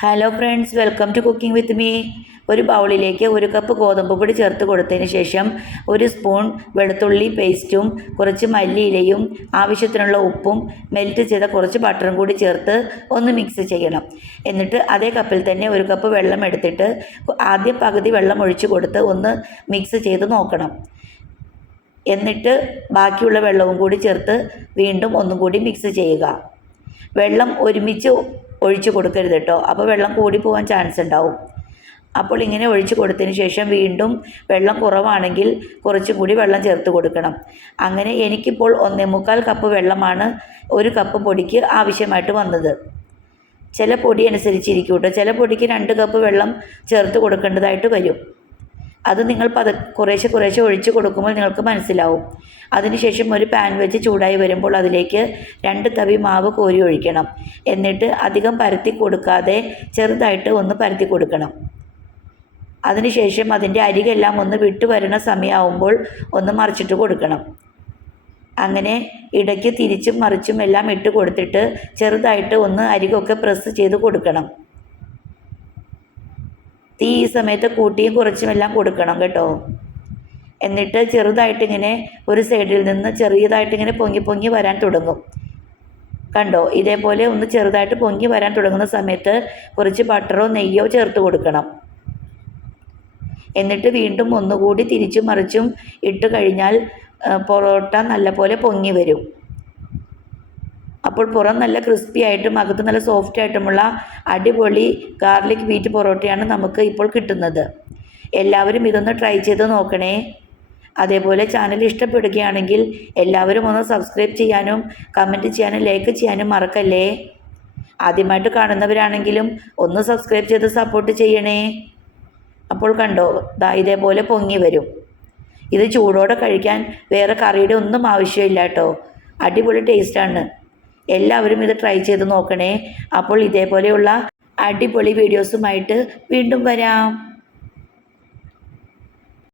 Hello friends, welcome to cooking with me. ഒരു ബൗളിലേക്ക് 1 cup ഗോതമ്പ് പൊടി ചേർത്ത് കൊടുത്തതിന് ശേഷം 1 സ്പൂൺ വെളുത്തുള്ളി പേസ്റ്റും കുറച്ച് മല്ലിയിലയും ആവശ്യത്തിനുള്ള ഉപ്പും മെൽറ്റ് ചെയ്ത കുറച്ച് ബട്ടറും കൂടി ചേർത്ത് ഒന്ന് മിക്സ് ചെയ്യണം. എന്നിട്ട് അതേ കപ്പിൽ തന്നെ 1 കപ്പ് വെള്ളം എടുത്തിട്ട് ആദ്യം പകുതി വെള്ളം ഒഴിച്ച് കൊടുത്ത് ഒന്ന് മിക്സ് ചെയ്ത് നോക്കണം. എന്നിട്ട് ബാക്കിയുള്ള വെള്ളവും കൂടി ചേർത്ത് വീണ്ടും ഒന്നും കൂടി മിക്സ് ചെയ്യുക. വെള്ളം ഒരുമിച്ച് ഒഴിച്ച് കൊടുക്കരുത് കേട്ടോ, അപ്പോൾ വെള്ളം കൂടി പോകാൻ ചാൻസ് ഉണ്ടാവും. അപ്പോൾ ഇങ്ങനെ ഒഴിച്ച് കൊടുത്തതിന് ശേഷം വീണ്ടും വെള്ളം കുറവാണെങ്കിൽ കുറച്ചും കൂടി വെള്ളം ചേർത്ത് കൊടുക്കണം. അങ്ങനെ എനിക്കിപ്പോൾ 1.25 കപ്പ് വെള്ളമാണ് 1 കപ്പ് പൊടിക്ക് ആവശ്യമായിട്ട് വന്നത്. ചില പൊടി അനുസരിച്ചിരിക്കും കേട്ടോ, ചില പൊടിക്ക് 2 കപ്പ് വെള്ളം ചേർത്ത് കൊടുക്കേണ്ടതായിട്ട് വരും. അത് നിങ്ങൾ കുറേശ്ശെ ഒഴിച്ച് കൊടുക്കുമ്പോൾ നിങ്ങൾക്ക് മനസ്സിലാവും. അതിനുശേഷം ഒരു പാൻ വെച്ച് ചൂടായി വരുമ്പോൾ അതിലേക്ക് 2 തവി മാവ് കോരി ഒഴിക്കണം. എന്നിട്ട് അധികം പരത്തി കൊടുക്കാതെ ചെറുതായിട്ട് ഒന്ന് പരത്തി കൊടുക്കണം. അതിനുശേഷം അതിൻ്റെ അരികെല്ലാം ഒന്ന് വിട്ടു വരുന്ന സമയമാവുമ്പോൾ ഒന്ന് മറിച്ചിട്ട് കൊടുക്കണം. അങ്ങനെ ഇടയ്ക്ക് തിരിച്ചും മറിച്ചും എല്ലാം ഇട്ട് കൊടുത്തിട്ട് ചെറുതായിട്ട് ഒന്ന് അരികൊക്കെ പ്രസ് ചെയ്ത് കൊടുക്കണം. തീ ഈ സമയത്ത് കൂട്ടിയും കുറച്ചും എല്ലാം കൊടുക്കണം കേട്ടോ. എന്നിട്ട് ചെറുതായിട്ടിങ്ങനെ ഒരു സൈഡിൽ നിന്ന് ചെറിയതായിട്ടിങ്ങനെ പൊങ്ങി വരാൻ തുടങ്ങും. കണ്ടോ, ഇതേപോലെ ഒന്ന് ചെറുതായിട്ട് പൊങ്ങി വരാൻ തുടങ്ങുന്ന സമയത്ത് കുറച്ച് ബട്ടറോ നെയ്യോ ചേർത്ത് കൊടുക്കണം. എന്നിട്ട് വീണ്ടും ഒന്നുകൂടി തിരിച്ചും മറിച്ചും ഇട്ട് കഴിഞ്ഞാൽ പൊറോട്ട നല്ലപോലെ പൊങ്ങി വരും. അപ്പോൾ പുറം നല്ല ക്രിസ്പി ആയിട്ടും അകത്ത് നല്ല സോഫ്റ്റ് ആയിട്ടുമുള്ള അടിപൊളി ഗാർലിക് വീറ്റ് പൊറോട്ടയാണ് നമുക്ക് ഇപ്പോൾ കിട്ടുന്നത്. എല്ലാവരും ഇതൊന്ന് ട്രൈ ചെയ്ത് നോക്കണേ. അതേപോലെ ചാനൽ ഇഷ്ടപ്പെടുകയാണെങ്കിൽ എല്ലാവരും ഒന്ന് സബ്സ്ക്രൈബ് ചെയ്യാനും കമൻറ്റ് ചെയ്യാനും ലൈക്ക് ചെയ്യാനും മറക്കല്ലേ. ആദ്യമായിട്ട് കാണുന്നവരാണെങ്കിലും ഒന്ന് സബ്സ്ക്രൈബ് ചെയ്ത് സപ്പോർട്ട് ചെയ്യണേ. അപ്പോൾ കണ്ടോ, ഇതേപോലെ പൊങ്ങി വരും. ഇത് ചൂടോടെ കഴിക്കാൻ വേറെ കറിയുടെ ഒന്നും ആവശ്യമില്ല കേട്ടോ, അടിപൊളി ടേസ്റ്റാണ്. എല്ലാവരും ഇത് ട്രൈ ചെയ്ത് നോക്കണേ. അപ്പോൾ ഇതേപോലെയുള്ള അടിപൊളി വീഡിയോസുമായിട്ട് വീണ്ടും വരാം.